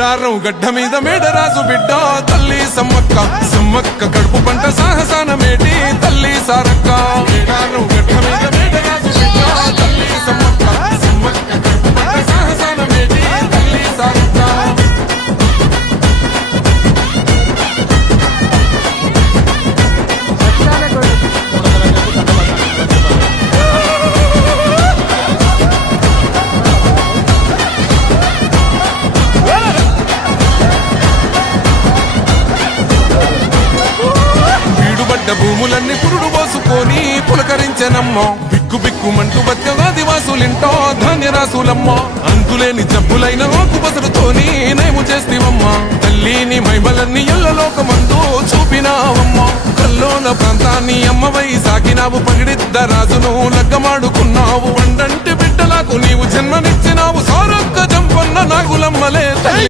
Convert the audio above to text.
మేడారం గడ్డ మీద మేడరాజు బిడ్డ తల్లి సమ్మక్క సమ్మక్క కడుపు పంట సాహసాన మేటి తల్లి సారక్క మేడారం గడ్డ మీద మేడరాజు బిడ్డ తల్లి సమ్మక్క సమ్మక్క కడుపు పంట సాహసాన మేటి తల్లి సారక్క భూములన్నీ పురుడు పోసుకొని పులకరించెనమ్మో బిక్కు బిక్కుమంటూ బతికవాదివాసులింటో ధాన్యరాసులమ్మో అంతులేని జబ్బులైన ఆకుపసరుతోని నేము చేస్తేవమ్మా తల్లిని మైమలన్నీ ఎల్లలోకమందు చూపినావమ్మా కల్లోన ప్రాంతాన్ని అమ్మవై సాగినావు పగిడిద్ద రాజును లగ్గమాడుకున్నావు వండంటి బిడ్డలకు నీవు జన్మనిచ్చినావు సారొక్క జంపన్న నాగులమ్మలే